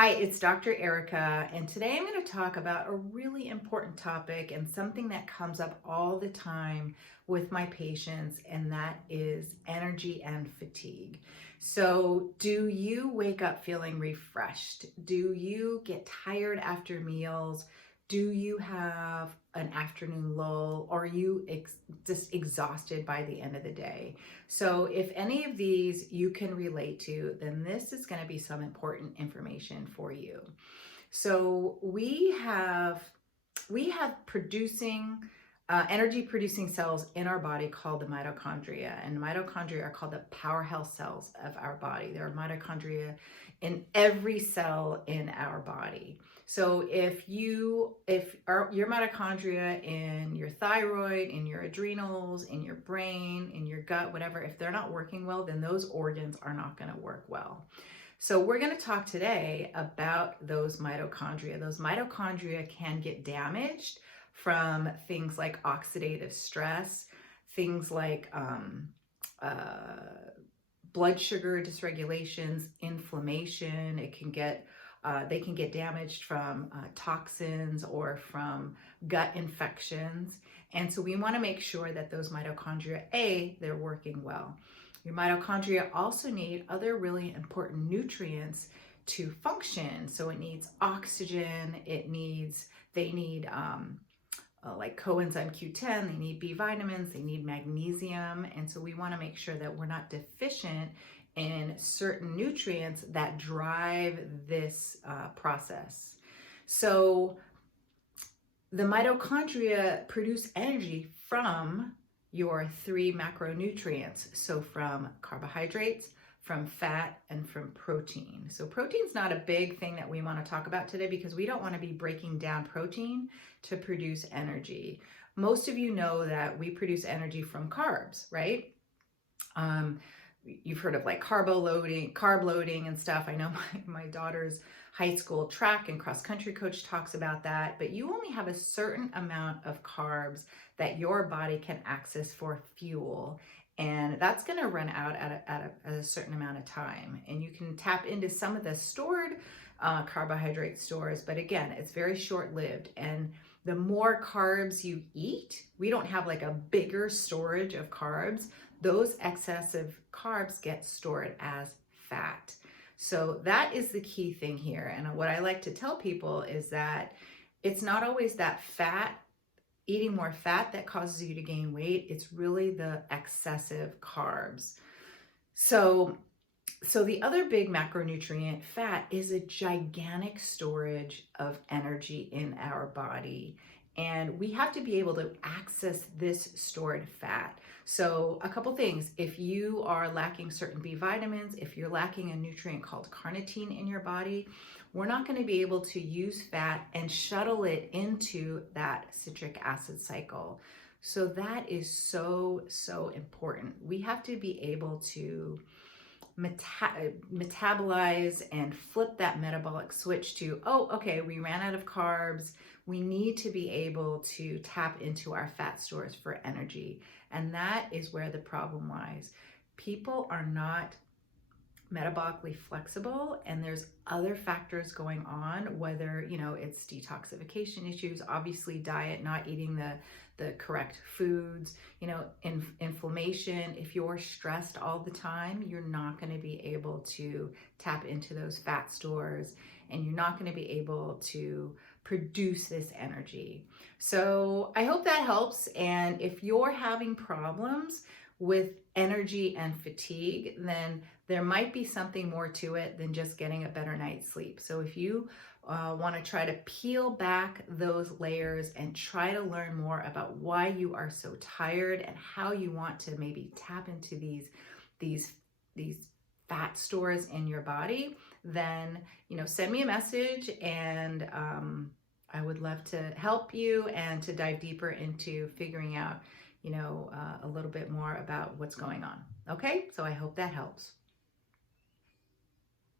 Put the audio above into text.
Hi, it's Dr. Erica, and today I'm going to talk about a really important topic and something that comes up all the time with my patients, and that is energy and fatigue. So, do you wake up feeling refreshed? Do you get tired after meals? Do you have an afternoon lull? Or are you just exhausted by the end of the day? So, if any of these you can relate to, then this is going to be some important information for you. So, we have producing energy producing cells in our body called the mitochondria, and the mitochondria are called the powerhouse cells of our body. There are mitochondria in every cell in our body. So if your mitochondria in your thyroid, in your adrenals, in your brain, in your gut, whatever, if they're not working well, then those organs are not going to work well. So we're going to talk today about those mitochondria. Those mitochondria can get damaged from things like oxidative stress, things like blood sugar dysregulations, inflammation. They can get damaged from toxins or from gut infections. And so we want to make sure that those mitochondria, they're working well. Your mitochondria also need other really important nutrients to function. So it needs oxygen, they need like coenzyme Q10, they need B vitamins, they need magnesium. And so we want to make sure that we're not deficient in certain nutrients that drive this process. So the mitochondria produce energy from your three macronutrients. So from carbohydrates, from fat, and from protein. So protein's not a big thing that we want to talk about today because we don't want to be breaking down protein to produce energy. Most of you know that we produce energy from carbs, right? You've heard of like carb loading and stuff. I know my daughter's high school track and cross country coach talks about that, but you only have a certain amount of carbs that your body can access for fuel. And that's going to run out at a certain amount of time. And you can tap into some of the stored carbohydrate stores, but again, it's very short lived. And the more carbs you eat, we don't have like a bigger storage of carbs. Those excessive carbs get stored as fat. So that is the key thing here. And what I like to tell people is that it's not always that eating more fat that causes you to gain weight. It's really the excessive carbs. So the other big macronutrient, fat, is a gigantic storage of energy in our body. And we have to be able to access this stored fat. So a couple things: if you are lacking certain B vitamins, if you're lacking a nutrient called carnitine in your body, we're not going to be able to use fat and shuttle it into that citric acid cycle. So that is so, so important. We have to be able to metabolize and flip that metabolic switch to, oh, okay, we ran out of carbs. We need to be able to tap into our fat stores for energy. And that is where the problem lies. People are not metabolically flexible, and there's other factors going on, whether it's detoxification issues, obviously diet, not eating the correct foods, inflammation. If you're stressed all the time, you're not going to be able to tap into those fat stores, and you're not going to be able to produce this energy. So I hope that helps. And if you're having problems with energy and fatigue, then there might be something more to it than just getting a better night's sleep. So if you want to try to peel back those layers and try to learn more about why you are so tired and how you want to maybe tap into these fat stores in your body, then send me a message, and I would love to help you and to dive deeper into figuring out a little bit more about what's going on. Okay, so I hope that helps.